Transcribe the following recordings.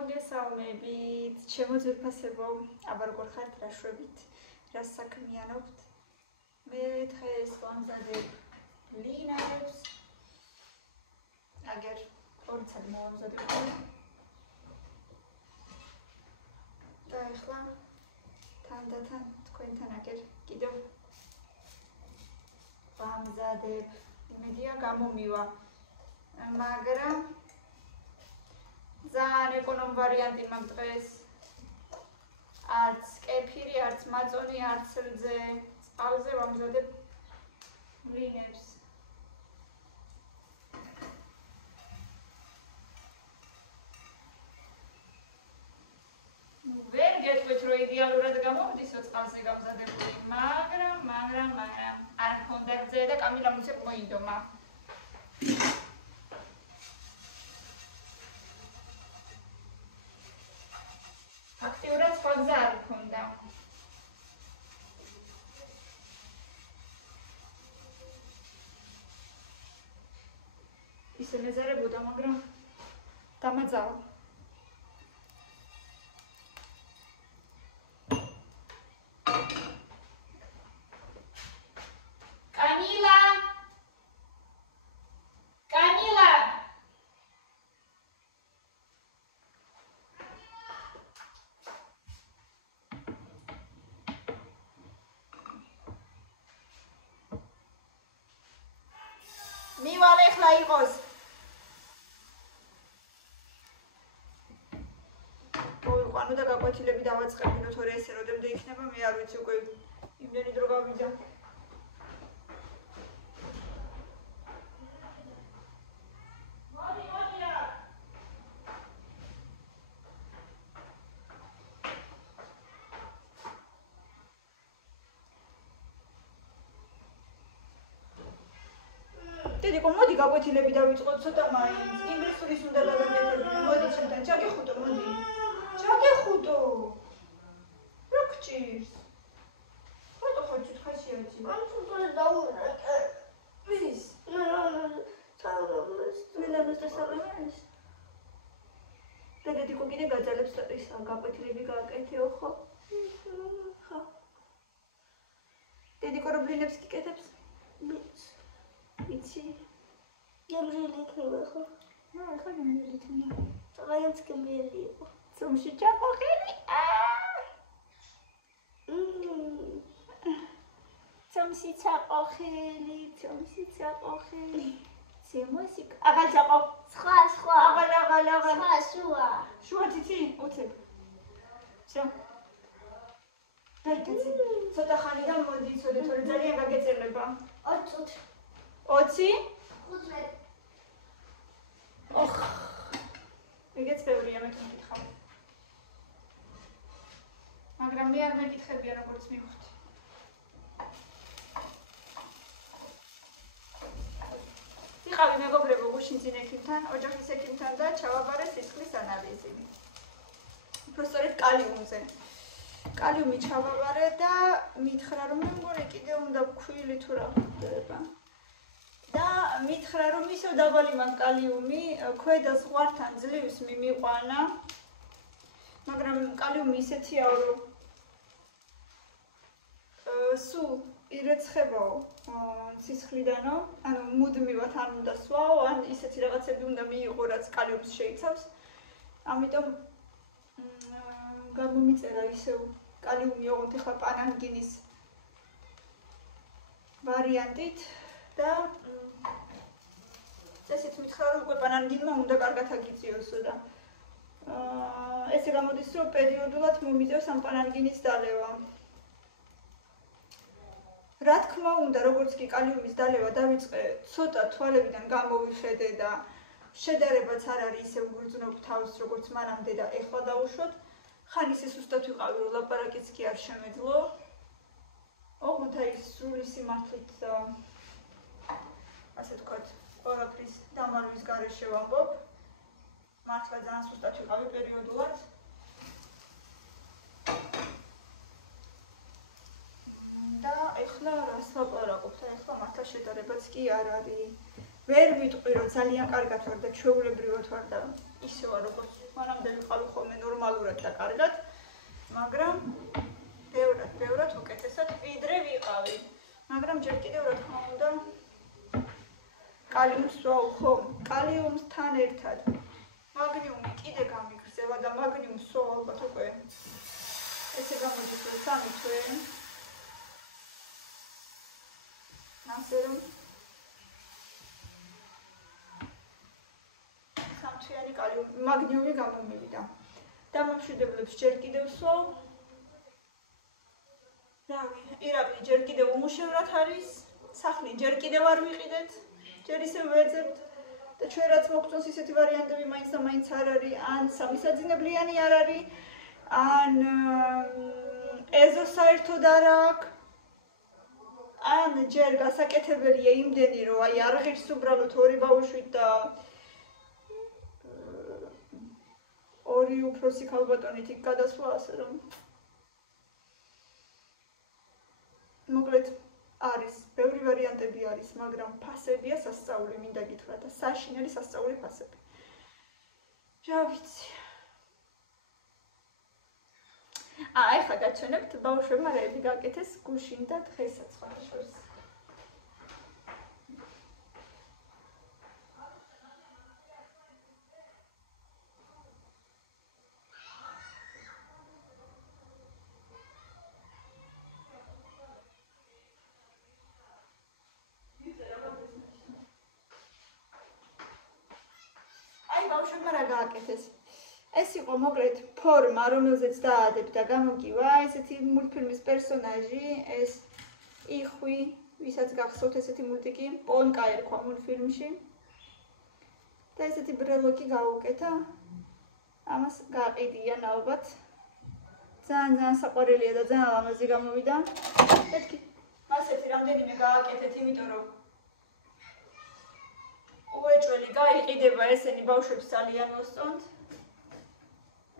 მოგესალმებით, ჩემო ძვირფასებო, აბა როგორ ხართ, რა შვებით, რა საქმიანობთ? მე დღეს ვამზადებ ბლინებს. აგერ 2 წელი მოვამზადებ. და ახლა თანდათან თქვენთან აგერ კიდევ ვამზადებ. იმედია გამომივა. მაგრამ ძალიან ეკონომ ვარიანტი მაქვს დღეს. არც კეფირი, არც მაწონი, არც რძე. წყალზე ვამზადებ ბლინებს. ვერ გეტყვით, რომ იდეალურად გამოვიდისო წყალზე გამზადებული, მაგრამ არ მქონდა რძე და კამილამ უცებ მოინდომა. აქტიურად სხვა გზა არ მქონდა. ისე მეზარებოდა, მაგრამ დამაძავა. მივალ ეხლა იყოს. მოვიყვანო და გაკვეთილები დავაწყებინო, თორე ესე როდემდე იქნება, მე არ ვიცი უკვე იმდენი დრო გავიდა. დედიკო, მოდი გაკვეთილები დავიწყოთ ცოტა მაინც. ინგლისურის უნდა დავაკეთებინო. მოდი ჩემთან, ჩაგეხუტო, მოდი. ჩაგეხუტო. რა გჭირს? რატო ხარ ჩუთხაშიაჭი? ამ თვითონ დაურეკე. ვის? მილანოს და სალამეს. დედიკო, კიდე გაძალებს ის გაკვეთილები გააკეთეო, ხო? ხო. დედიკო, რო ბლინებს გიკეთებს? იცი? გემრიელი იქნება, ხო? ახლა გემრიელი იქნება. რაიც გემრიელი იყო. წუმში ჩაყოხელი. წუმში ჩაყოხელი. მუსიკა. აღარ ჩაყო. სხვა. აღარ. შუა. შუა ციცი, უცებ. всё. დაიკეთე. ცოტა ხანი და მოდი, ცოტა თორე ძალიან გაგეწელება. 20. 20? 15. ოხ. ეგეც ბევრია, მე თუ მითხავ. მაგრამ მე არ მეკითხებია, როგორც მივხვდი. ვიყავი მეგობრებო გუშინწინ ექიმთან, ოჯახის ექიმთან და ჩავაბარე სისხლის ანალიზი. უბრალოდ კალიუმზე. კალიუმი ჩავაბარე და მითხრა, რომ მე მგონი კიდე უნდა ქვილი თუ რა ხდება. და მითხრა, რომ ისევ დაბალი მაქვს კალიუმი, ქვედა ზღვართან ძლივს მიმიყვანა. მაგრამ კალიუმი ისეთიაო, რომ სულ ირეცხებაო სისხლიდანო, ანუ მუდმივად არ უნდა სვაო, ან ისეთი რაღაცები უნდა მიიღო, რაც კალიუმს შეიცავს. ამიტომ გამომიწერა ისევ კალიუმი ოღონდ ახლა პანანგინის ვარიანტით და ესეც მითხრა, რომ უკვე პანანგინმა უნდა კარგად აგიწიოსო და ესე გამოდის, რომ პერიოდულად მომიწევს ამ პანანგინის დალევა. რა თქმა უნდა, როგორც კი კალიუმის დალევა დავიწყე, ცოტა თვალებიდან გამოვიხედე და შედარებაც არ არის ისე უგრძნობ თავს, როგორც მანამდე და ეხლა დავუშვოთ. ხან ისე სუსტად ვიყავი, რომ ლაპარაკიც კი არ შემეძლო. ოღონდ აი სრული სიმართლით ასე ვთქვათ, ყველაფრის დამარვის გარეშე ვამბობ. მართლა ძალიან სუსტად ვიყავი პერიოდულად. და ეხლა რას ლაპარაკობთ? ეხლა მართლა შედარებაც კი არ არის. ვერ ვიტყვი, რომ ძალიან კარგად ვარ და ჩვეულებრივად ვარ და ისევა როგორც მანამდე ვიყავი ხოლმე ნორმალურად და კარგად, მაგრამ ბევრად უკეთესად ვიდრე ვიყავი. მაგრამ ჯერ კიდევ რა თქმა უნდა კალიუმს ვაუხო, კალიუმსთან ერთად მაგნიუმი კიდე გამიგრძევა და მაგნიუმს ალბათ უკვე ესე გამოდის 3 თვე. ასე რომ სამთვიანი მაგნიუმი გამომივიდა. დამამშვიდებლებს ჯერ კიდევ სვავ. ირაკლი ჯერ კიდევ უმუშევრად არის, სახლი ჯერ კიდევ არ ვიყიდეთ, ჯერ ისევ ვეძებთ და ჩვენ რაც მოგწონს ისეთი ვარიანტები მაინც და მაინც არ არის, ან სამისაძინებლიანი არ არის, ან ეზო საერთოდ არ აქვს, ან ჯერ გასაკეთებელია იმდენი, რომ აი არ ღირს უბრალოდ 2 ბავშვით და 2 უფროსი ქალბატონით იქ გადასვლა, ასე რომ მოკლედ არის, ბევრი ვარიანტები არის, მაგრამ ფასებია სასწაული, მინდა გითხრა და საშინელი სასწაული ფასები. რა ვიცი. ეხლა გაჩვენებთ ბავშვებმა რაები გაკეთეს გუშინ და დღესაც სხვადასხვას. ბავშვებმა რა გააკეთეს? ეს იყო მოკლედ ფორმა, რომელზეც დაადებ და გამოგივა ესეთი მულტფილმის პერსონაჟი, ეს იხვი, ვისაც გახსოვთ ესეთი მულტიკი, პონკა ერქვა მულტფილმში. და ესეთი ბრელოკი გაუკეთა. ამას გააყიდიან ალბათ. ძალიან საყვარელია და ძალიან ლამაზი გამოვიდა. მეთქი, ასეთი რამდენიმე გააკეთეთ, იმიტომ რომ უეჭველი გაიყიდება ესენი ბავშვებს ძალიან მოსწონთ.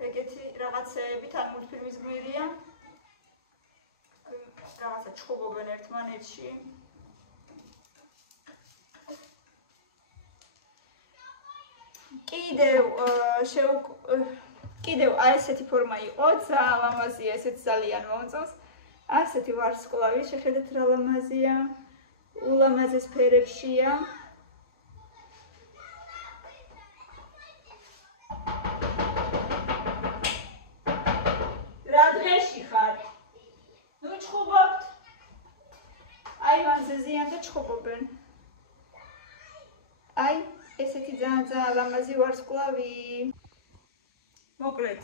ეგეთი რაღაცეები თან მულტფილმის გვირია. რაღაცა ჩხუბობენ ერთმანეთში. კიდევ აი ესეთი ფორმა იყო, ძალიან ლამაზია, ესეც ძალიან მომწონს. ასეთი ვარსკვლავი, შეხედეთ რა ლამაზია. ულამაზეს ფერებშია. ჩხუბობთ. აი მანზე ზიან და ჩხუბობენ. აი ესეთი ძალიან ლამაზი ვარსკვლავი. მოკლედ.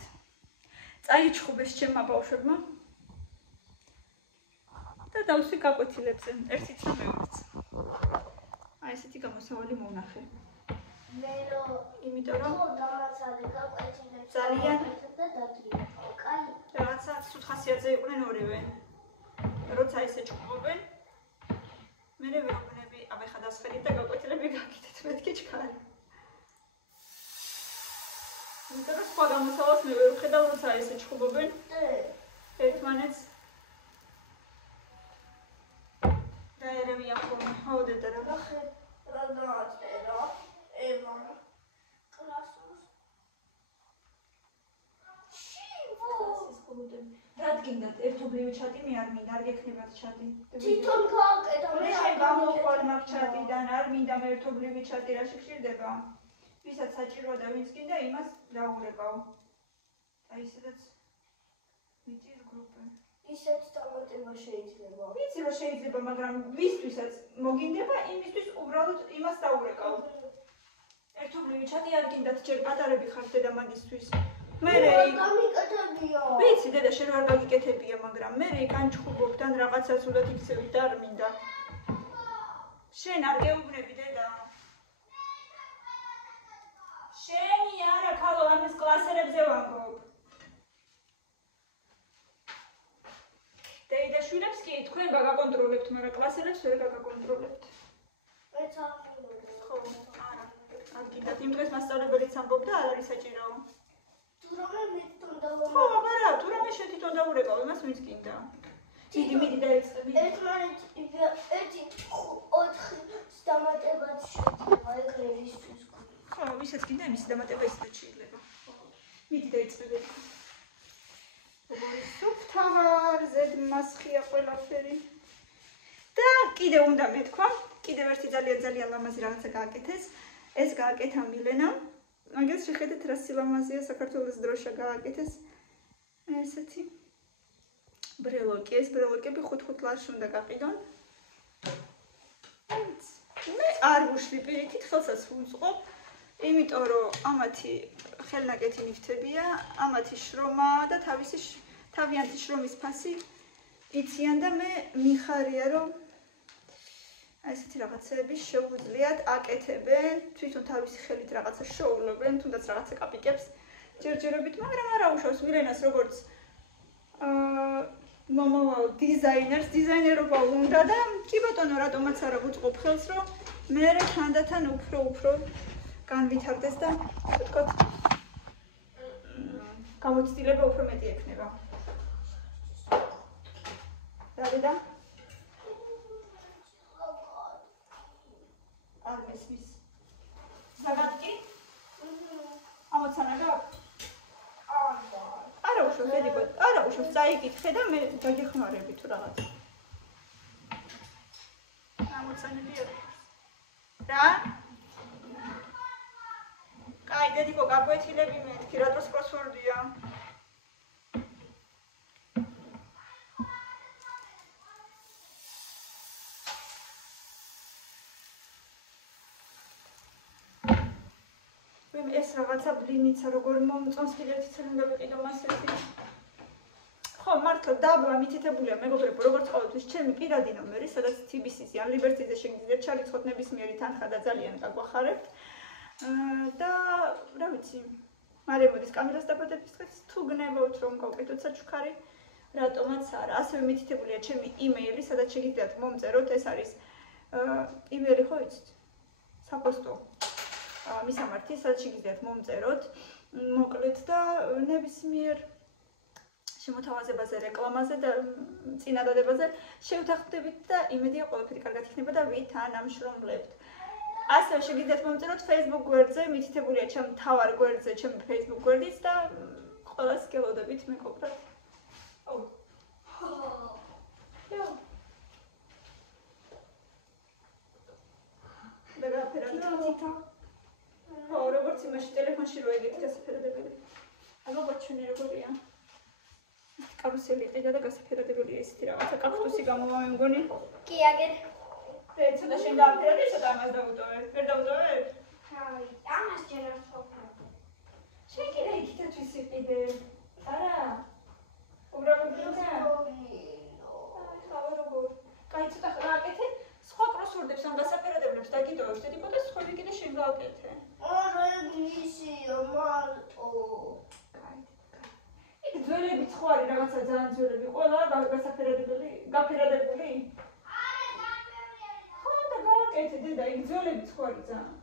წაიჩხუბეს ჩემმა ბავშვებმა. და დავსვი გაკვეთილებზე, ერთიც და მეორეც. აი ესეთი გამოსავალი მონახე. იმიტომ რომ ძალიან რაღაცა სულ ხასიათზე იყვნენ ორივე. როცა ისე ჩხუბობენ, მე ვეუბნები, აბა დასხერით და გაკვეთილები გაკეთეთ, მეთქი ჩქარი. იმიტომ რომ სხვა გამოსავალს მე ვერ ვხედავ, როცა ისე ჩხუბობენ ერთმანეთს. და ერევიან ხოლმე, ჰაუდედა რა. რა დააწერა, ევან, კლასს. რადგინდათ ერთობლივი ჩატი მე არ მინდა, არ გექნებათ ჩატი. თვითონ გააკეთა, მე შენ გამოხვალ მაგ ჩატიდან, არ მინდა მე ერთობლივი ჩატი, რა შეგჭირდება? ვისაც საჭიროა და ვინც გინდა, იმას დაურეკავ. აი ისედაც მიწის გრუპი. ისეთ დამატება შეიძლება. ვიცი რომ შეიძლება, მაგრამ ვისთვისაც მოგინდება, იმისთვის უბრალოდ იმას დაურეკავ. ერთობლივი ჩატი არ გინდათ, ჯერ პატარები ხართ დედამაგისთვის. გამიკეთებია. ვიცი დედა შენ არ გაგიკეთებია, მაგრამ მე რეკან ჩხუბობთან რაღაცას უდათ იქცევი და არ მინდა. შენ არ გეუბნები დედა. შენი არა ქალო ამის კლასერებზე ვამბობ. დეიდაშვილებს კი თქვენ გაგაკონტროლებთ, მაგრამ კლასერებს ვერ გაგაკონტროლებთ. მეც არ მინდა. ხო, არა. არ გინდათ იმ დღეს მასწავლებელიც ამბობდა, არ არის საჭირო. ხო, აბარა, თუ რამე შენ თვითონ დაურეკავ, იმას ვინც გინდა. მიდი დაეწყები. ერთი 4 დამატებაც შეიძლება ეგრევისთვის. ხო, ვისაც გინდა იმის დამატება ისედაც შეიძლება. მიდი დაიწყებები. სუფთავარ, ზედმასხია ყველაფერი. და კიდე უნდა მეთქვა, კიდევ ერთი ძალიან ლამაზი რაღაცა გააკეთეს. ეს გააკეთა მილენამ. მაგას შეხედეთ რა სილამაზეა საქართველოს დროშა გააკეთეს. ესეთი ბრელოკი, ეს ბრელოკები 5 ლარში უნდა გაყიდონ. მე არ ვუშლი პირიქით, ხელსაც ვუწყობ, იმიტომ რომ ამათი ხელნაკეთი ნივთებია, ამათი შრომა და თავიანთი შრომის ფასი იციან და მე მიხარია რომ ესეთი რაღაცები შეუძლიათ აკეთებენ, თვითონ თავისი ხელით რაღაცა შოულობენ, თუნდაც რაღაცა კაპიკებს ჯერჯერობით, მაგრამ არა უშავს მილენას როგორც მომავალ დიზაინერობა უნდა და კი ბატონო, რატომაც არა ვუწყობ ხელს, რომ მე თანდათან უფრო განვითარდეს და ვთქვათ გამოცდილება უფრო მეტი ექნება. დავიდა? არ მესმის. ზაგადკი? ამოცანა გაქვს? არა უშავს, ედიკო, არა უშავს, წაიკითხე და მე დაგეხმარები თუ რაღაც. ამოცანები არ აქვს. რა? კაი, დედიკო, გაგვეთილები მეთქი, რა დროს კროსვორდია? ეს რაღაცა ბლინიცა როგორ მომწონს, კიდევ ცენ უნდა ვიყიდო მასეთი. ხო, მართლა დაბლა მითითებულია, მეგობრებო, როგორც ყოველთვის ჩემი პირადი ნომერი, სადაც TBC-ზე ან Liberty-ზე შეგიძლიათ ჩარიცხოთ ნებისმიერი თანხა და ძალიან გაგვახარებთ. და რა ვიცი, მარე მოდის კამერას დაბადების დღეს თუ გნებავთ რომ გავკეთოთ საჩუქარი, რატომაც არა. ასევე მითითებულია ჩემი იმეილი, სადაც შეგიძლიათ მომწეროთ, ეს არის იმეილი ხო იცით? საპოსტო მისამართი, სადაც შეგიძლიათ მომწეროთ, მოკლედ და ნებისმიერ შემოთავაზებაზე, რეკლამაზე და წინადადებაზე შევთანხმდებით და იმედია ყველაფერი კარგად იქნება და ვითანამშრომლებთ. ასევე შეგიძლიათ მომწეროთ Facebook გვერდზე, მითითებულია ჩემ მთავარ გვერდზე, ჩემი Facebook გვერდიც და ყველას გელოდებით მეგობრად. და გაფერადებით. ხო, როგორც იმაში ტელეფონში რო ეგეთი გასაფერადებელი. აბა ბაჩუნი როგორია? კარუსელი ყიდა და გასაფერადებელია ისეთი რაღაცა, კაქტუსი გამოვა მე მგონი. კი, აგერ. ცოტა შენ დააფერადე, ცოტა ამას დაუტოვე. ვერ დაუტოვე? აი, ამას ჯერ არ ვსწავლობ. შენ კიდე იქითათვის იყიდე. არა? უბრალოდ გინდა? ხავა როგორ? კაი, ცოტა გააკეთე. სხვა კროსვორდებს ან გასაფერადებლებს დაგიტოვებ, დედიკო და სხვები კიდე შენ გააკეთე. არა, ისია, მარტო. კაი. იქ ძველები ხო არის რაღაცა ძალიან ძველები, ყველა გასაფერადებელი, გაფერადებული? გააკეთე დედა, იქ ძველებიც ხო არის ძალიან.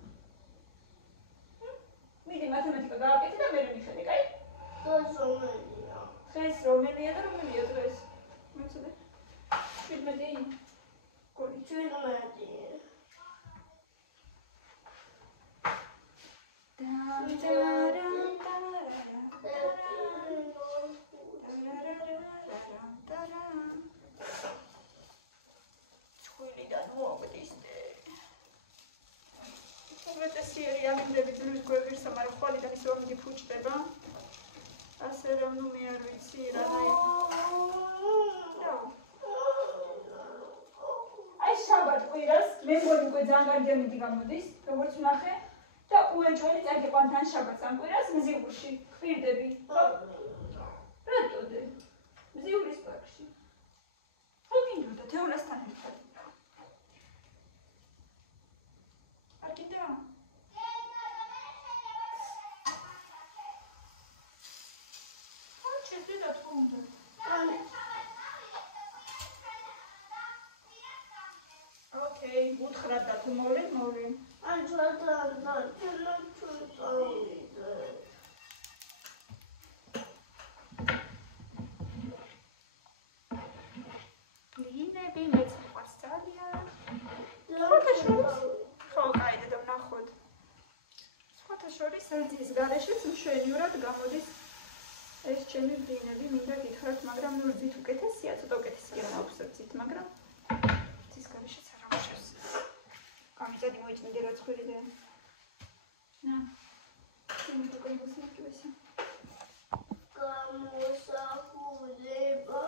მიდი მათემატიკა გააკეთე და მერე მიხედე, კაი? დღეს რომელია? დღეს რომელია და რომელია დღეს? მეცოდე. 17. გონი 17. ჩხვილიდან მოგდის. სიერი ამიდები ძვლის გვერდისა, მაგრამ ხვალიდან ისე ამიგი ფუჭდება. ასე რომ ნუ მე არ ვიცი რანაი. აი შაბათ კვირას, მე მგონი უკვე ძალიან კარგი ამინდი გამოდის, როგორც ვნახე და უეჭველი წაგიყვანთან შაბათს ამ კვირას მზიურში. ხვირდები, ხო? რატოდე? მზიურის პარკში. ხო გინდოდა თეონასთან ერთად. არ გინდა? Okay, უთხრათ და თუ მოვლენ. აი, ჩატარდა, ჩავიდა. ბლინები მეც მიყვარს ძალიან. ხო, კაი, და ვნახოთ. სხვა ჩემი ბლინები მინდა გითხრათ, მაგრამ ნუ რძით უკეთესია, ცოტა უკეთესი კი არ მაქვს რძით, მაგრამ რძის გარეშეც არ ამუშავს. გამიწადი მოიწმინდი რა ცხვირიდე. ნა. ჩემი უკეთესი მოვკივესა. გამოსახულება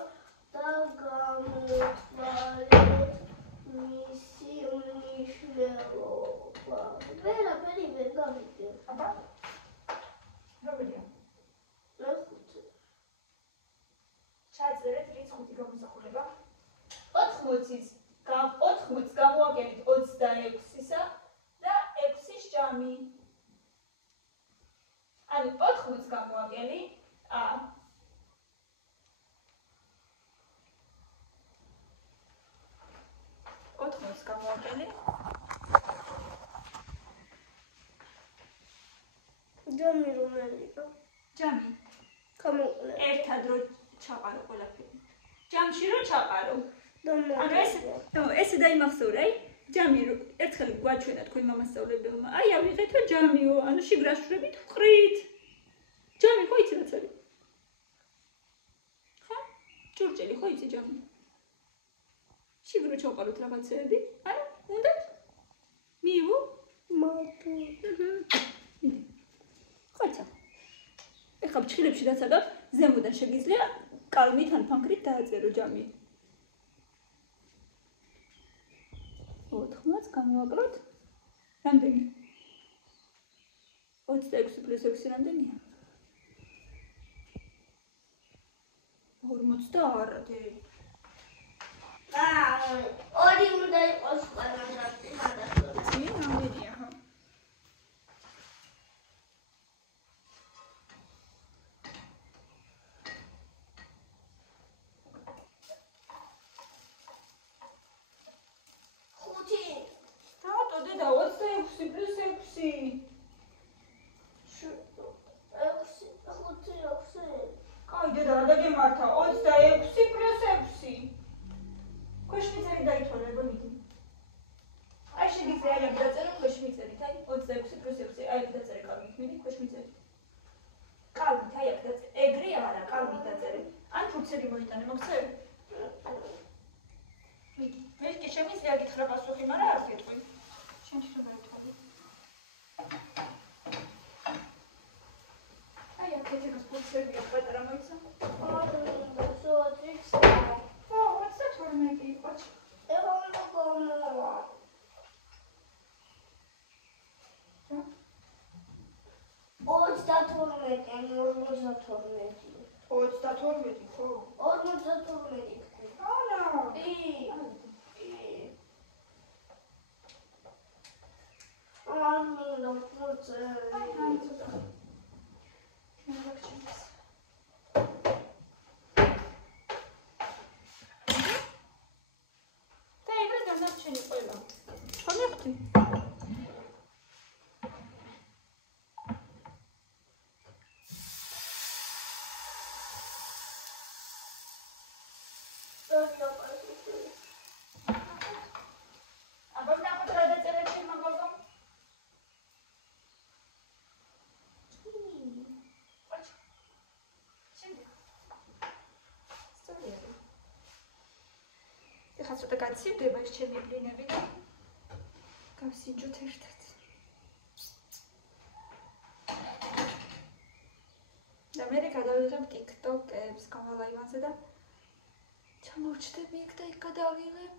და გამოთვალე მისი მნიშვნელობა. ვერაფერი ვერ გავიგე. აბა. როგორია? მეხუთე. ჩაწერეთ რიც 5 გამოსახულება. 80-ის 80-ს გამოვაკელით 26-ისა და 6-ის ჯამი. ანუ 80-ს გამოვაკელი ა 80-ს გამოვაკელი ჯამი რომელია? ჯამი გამოყლე. ერთად რო ჩაყარო ყველაფერი. ჯამში რო ჩაყარო. ანუ ესე დაიმახსოვრე, ჯამი რო ერთხელ გვაჩვენა თქვენ მამასწავლებელმა. აი ავიღეთო ჯამიო, ანუ შიგრაშვრებით ვყრით. ჯამი ხო იცი რაც არის? ხო? ჭურჭელი ხო იცი ჯამი? შიგრო ჩავყაროთ რაღაცეები. ანუ უნდა მივუ მათო. ხოცა. ეხლა ჩხილებში რაც აქვს, ზემოდან შეგიძლია კალმით ან ფანქრით დააწერო ჯამი. 80-ს გამოვაკლოთ. რამდენი? 26 + 6 რამდენია? 40 არა დე. ორი უნდა იყოს კვადრატი გადასწორი. წინ რამდენია ხო? და 26 + 6. კაი დედა რა დაგემართა 26 + 6. ქოშმიცერი დაითვალე მიდი. აი შეგიძლია აი აქ დაწერო ქოშმიცერით, აი 26 + 6. აი აქ დაწერე კალმით, მიდი ქოშმიცერით. კალმით აი აქ დაწერე. ეგრე არა, კალმით დაწერე. ან ფურცელი მოიტანე, მოგწევ? მიდი. მე კი შემიძლია გითხრა პასუხი, მაგრამ არ გეტყვი. შენ თვითონ დაითვალე. აი აქ ეს ფურცელია პატარა მოიცა. ეხლა ცოტა გაცივდება ეს ჩემი ბლინები და გავსინჯოთ ერთად. და მე გადავიღებ TikTok-ებს გავალაივანზე და ჩამოვჩდები იქ და იქ გადავიღებ.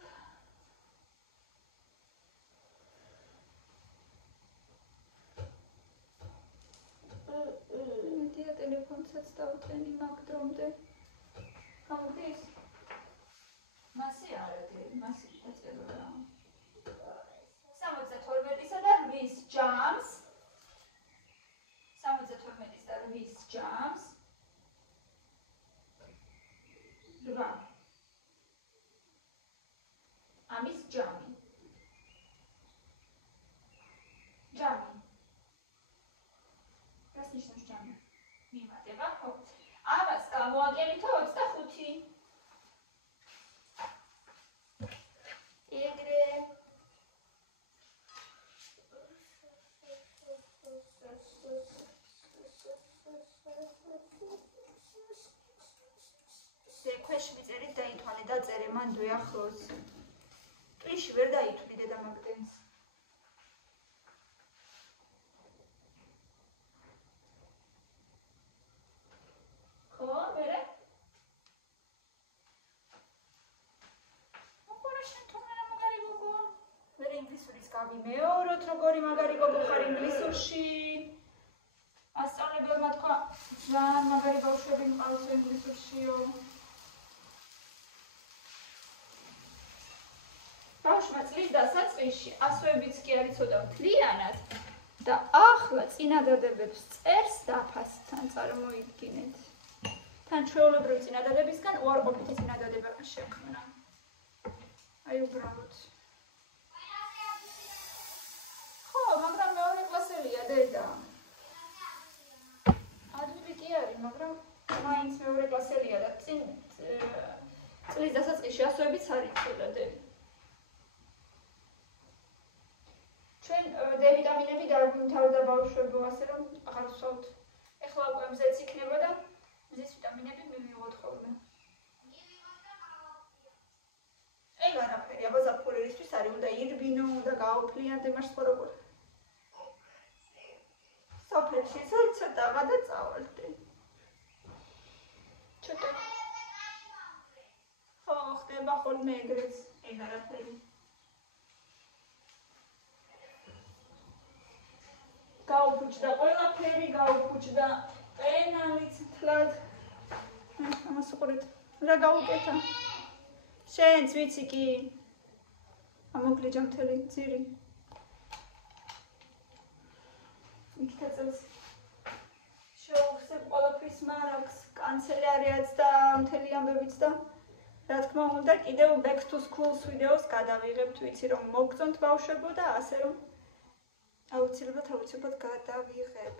მედია ტელეფონსაც დავტენი მაგ დრომდე. გამოგდის? მასი არა დე, მასი დაწერო რა. 72-ისა და 8-ის ჯამს. 72-ის და 8-ის ჯამს. 8. ამის ჯამი. ჯამი. რას ნიშნავს ჯამი? მიმატება, ხო. ამას გამოაკელითო 25. ეგრე ქვეშ ვიწერით დაითვალე, დაწერე, მანდვე ახლოს. ტვინში ვერ დაითვლი დედამაგდენს. ხო, მერე? მოყურე შენ თურმე მაგარი გოგო. მერე ინგლისურის გავიმეოროთ, როგორი მაგარი გოგო ხარ ინგლისურში. ასწავლებელმა თქვა, ძალიან მაგარი ბავშვები მყავს ინგლისურშიო. ბავშვმა წლის დასაწყისში ასოებიც კი არის ცოტა მთლიანად და ახლა წინადადებებს წერს დაფასთან წარმოიდგინეთ. თან ჩვეულებრივი წინადადებისგან უარყოფითი წინადადება შექმნა. აი უბრალოდ. ხო, მაგრამ მეორე კლასელია დედა. ადვილი კი არის, მაგრამ მაინც მეორე კლასელია და წლის დასაწყისში ასოებიც არის ცოტა. ჩვენ დევიტამინები დაგვიმთავრდა ბავშვებო, ასე რომ აღარ ვსვავთ. ეხლა უკვე მზეც იქნება და მზის ვიტამინები მივიღოთ ხოლმე. ეგ არაფერი, აბა ზაფხულისთვის არის, უნდა ირბინო, უნდა გაოფლიანდე, მას ხო როგორ. სოფელში ცოტაა და წავალდე. ცოტა. ხო, ხდება ხოლმე ეგრეც, ეგ არაფერი. გაუფუჭდა ყველაფერი, გაუფუჭდა პენალიც თლად. ამას უყურეთ, რა გაუკეთა? შენც ვიცი კი. ამოკლეჯა მთელი ძირი. იქთა წელს შეუხსებ ყველაფრის მარაგს, კანცელერიაც და მთელი ამბებიც და რა თქმა უნდა კიდევ back to schools ვიდეოს გადავიღებთ, ვიცი რომ მოგწონთ ბავშვებო და ასე რომ აუცილებლად გადავიღებ.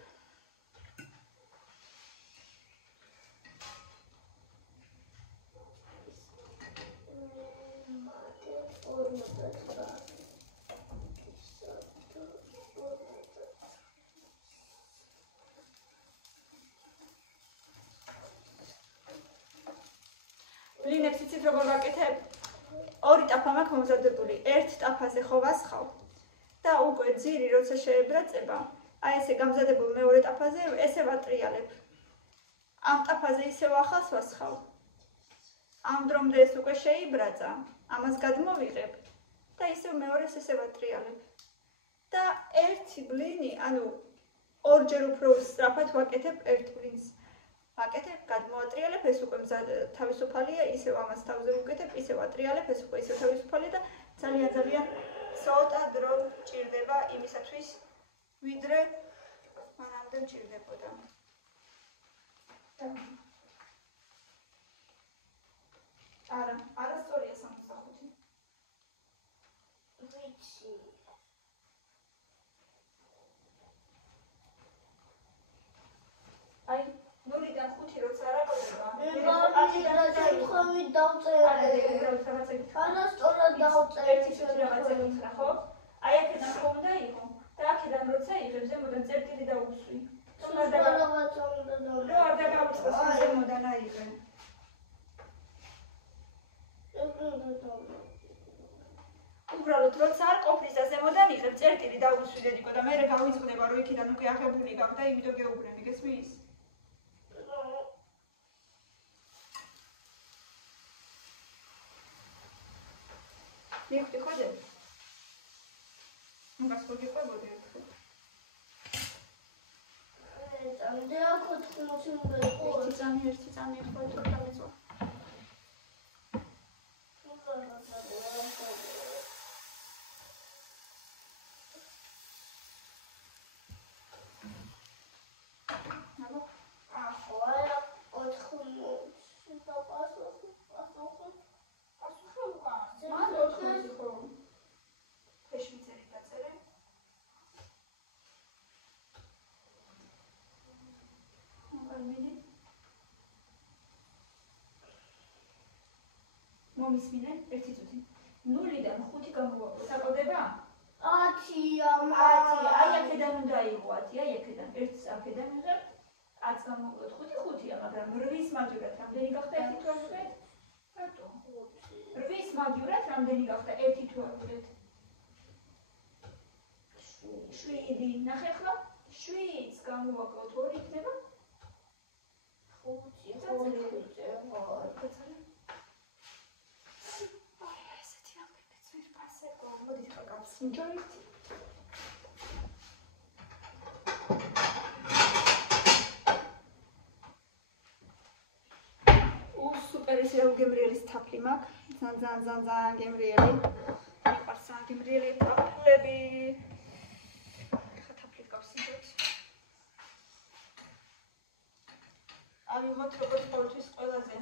ბლინებს იცით როგორ ვაკეთებ? ორი ტაფა მაქვს მომზადებული, ერთ ტაფაზე ხო ვასხავ და უკვე ძირი როცა შეებრაწება, აი ესე გამზადებულ მეორე ტაფაზე ესე ვატრიალებ. ამ ტაფაზე ისევ ახალს ვასხავ. ამ დრომდე ეს უკვე შეიბრაწა, ამას გადმოვიღებ და ისევ მეორეს ესე ვატრიალებ. და ერთი ბლინი, ანუ ორჯერ უფრო სწრაფად ვაკეთებ ერთ ბლინს. ვაკეთებ, გადმოვატრიალებ, ეს უკვე თავისუფალია, ისევ ამას თავზე ვუკეთებ, ისევ ვატრიალებ, ეს უკვე ისევ თავისუფალია და ძალიან ცოტა დრო მჭირდება იმისათვის, ვიდრე მანამდე მჭირდებოდა. არა სწორია 65. ვიცი. აი, 0-დან 5 როცა არ აყოლება. ხომი დავწერე. არა სწორად დავწერე. ერთი რაღაცა მითხრა, ხო? აი აქედან ხო უნდა იყო და აქედან როცა იღებ ზემოდან წერტილი დაუსვი. რომ არ დაგავიწყოს ზემოდან აიღე. უბრალოდ როცა არ ყოფნის და ზემოდან იღებ წერტილი დაუსვი დედიკო და მერე გავიწყდება რომ იქიდან უკვე აღებული გაქვს და იმიტომ გეუბნები, გესმის? მიხდი ხოდე? მაგას ხო გიყვებოდი ერთხელ? წამდე აქ 80 უნდა იყო. ერთი წამი ხო თუ დავიწყო. მომისმინე, ერთი წუთი. 0-დან 5 გამოვაყო. საყოდება? 10-ია, 10. აი აქედან უნდა იყო 10, აი აქედან. ერთს აქედან ვიღებ, 10 გამოვყოთ. 5-5-ია, მაგრამ 8-ის მაგივრად რამდენი გახდა ერთი თვალსვეთ? რატო? 8 მაგივრად რამდენი გახდა? 1 თუ ავიღეთ? 7. ნახე ახლა 7-ს გამოვაკლოთ 2 იქნება? 5 ესეთი რამდენი ძვირფასებო. მოდით ხა გავსინჯოთ. სუპერ ეს რა გემრიელის თაფლი მაქვს. ძალიან გემრიელი. მიყვარს ძალიან გემრიელი თაფლები. ხა თაფლით გავსინჯოთ. ავიღოთ როგორც ყოველთვის ყველაზე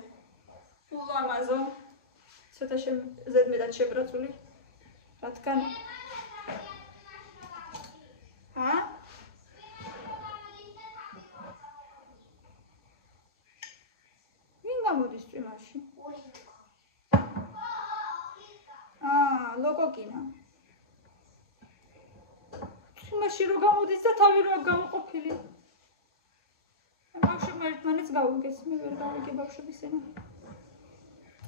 ულამაზო. ცოტა ზედმეტად შებრაწული. რადგან გამოდის წვიმაში? ლოგოკინა. წვიმაში რო გამოდის და თავი რო გამოყოფილი. ბავშვებმა ერთმანეთს გავუგეს, მე ვერ გავიგე ბავშვების ენა.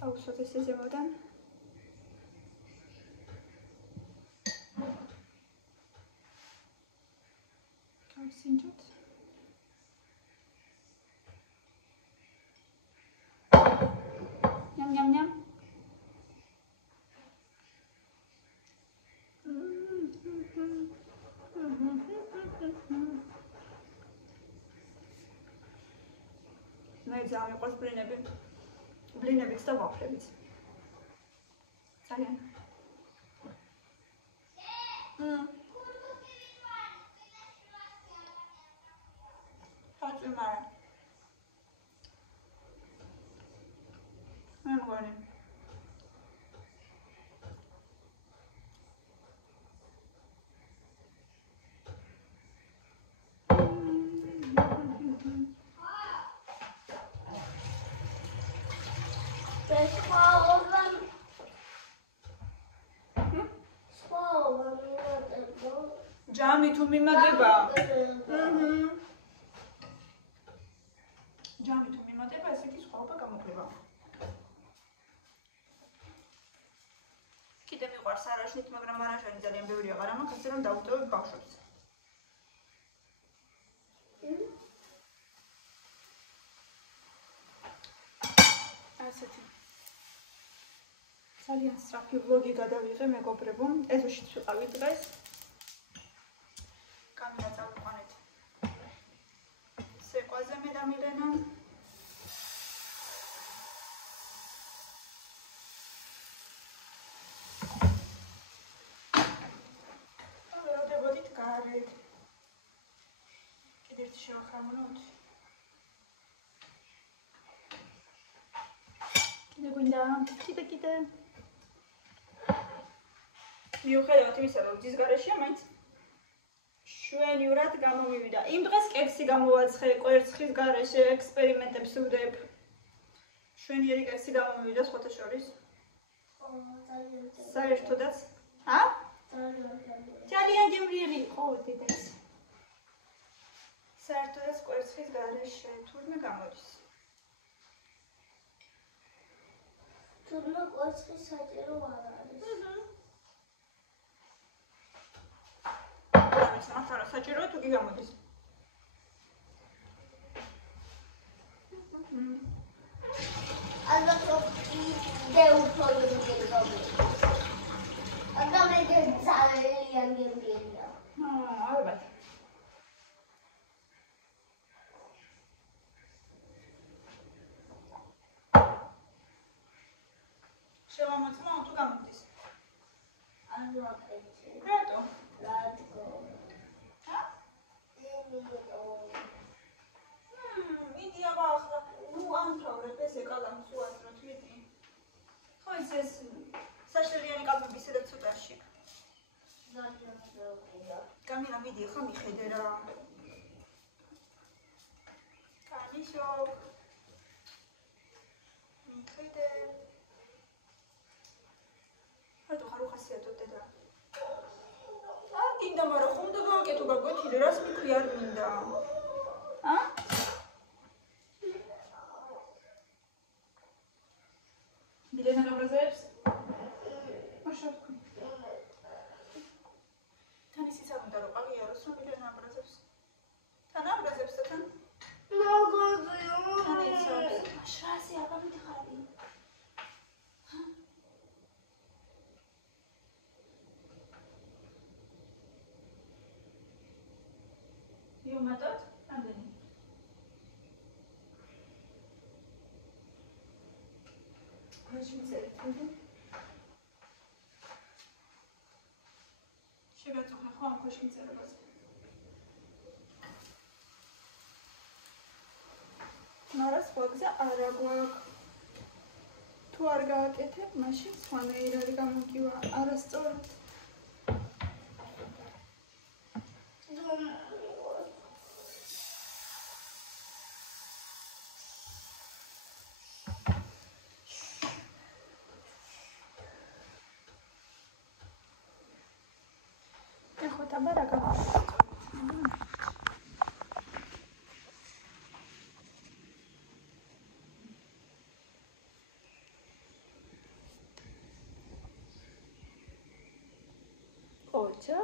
ავუსვათ ესე ზემოდან. გავსინჯოთ. Nyam. მე ძალიან მიყვარს ბლინები. ბლინებიც და ვაფლებიც. ძალიან. ხაწვიმარა. მე მგონი. ჯამი თუ მიმატება. ჯამი თუ მიმატება, ესეთი სხვაობა გამოგვება. კიდე მიყვარს არაშნით, მაგრამ არაშანი ძალიან ბევრი აღარ მაქვს, ასე რომ დავუტოვებ ბავშვებს. ასეთი. ძალიან სწრაფი ვლოგი გადავიღე, მეგობრებო. ეზოშიც ვიყავი დღეს. კამერა წავიყვანეთ. სეკვაზე მე დამიღენა. კიდე ერთი შევახრამოთ. კიდე გვინდა, კიდე. მიუხედავად იმისა, რომ ძის გარეშეა, მაინც შვენივრად გამომივიდა. იმ დღეს კექსი გამოვაცხე, კვერცხის გარეშე ექსპერიმენტებს ვდებ. შვენიერი კექსი გამომივიდა სხვათა შორის. საერთოდაც. ძალიან გემრიელი იყო დედაც. საერთოდაც კვერცხის გარეშე თურმე გამოდის. თურმე კვერცხის საჭირო არ არის. ახლა საჭიროა თუ კი გამოდის. ალბათ კიდე უფრო გიგებია. აგამეგე ძალიან გემრიელია. ალბათ. შევამოწმო თუ გამოდის. არ ვაკეთე. რატო? მიდი აბა ახლა ამთავრებ ეს ეკალამს უაზროთ მიდი. ხო ეს საშელიანი კალმები სადაც ცოტაში. ძალიან ძლიერია. კამერა მიდი ახლა მიხედე რა. კანიშო. მიხედე. რატო ხარ უხასიათო დედა? მინდა, მაგრამ ხომ და გავაკეთო გაგვეთილე, რას მიქვი არ მინდა. ქვეშ მიწერეთ. შეგაწუხე ხო ამ ქვეშ მიწერებას? მაგრამ სხვა გზა არ აქვს. თუ არ გააკეთებ, მაშინ სხვანაირად არის გამოგივა, არასწორად. ეხლა თაბარაკა. ოჩა.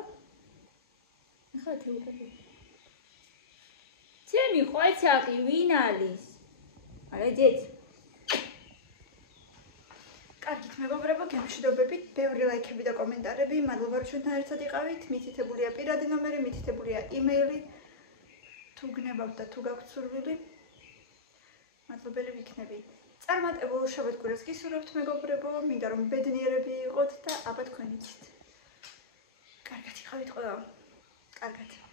ეხლა თეულები. ჩემი ყვეცაკი ვინ არის? არა ძეც. კარგით მეგობრებო, გემშვიდობებით, ბევრი ლაიქები და კომენტარები. მადლობა რომ ჩვენთან ერთად იყავით. მითითებულია პირადი ნომერი, მითითებულია იმეილი. თუ გნებავთ და თუ გაქვთ სურვილი, მადლობელი ვიქნები. წარმატებულ შაბათ-კვირას გისურვებთ მეგობრებო. მინდა რომ ბედნიერები იყოთ და აბა თქვენ იცით. კარგად იყავით ყველა. კარგად.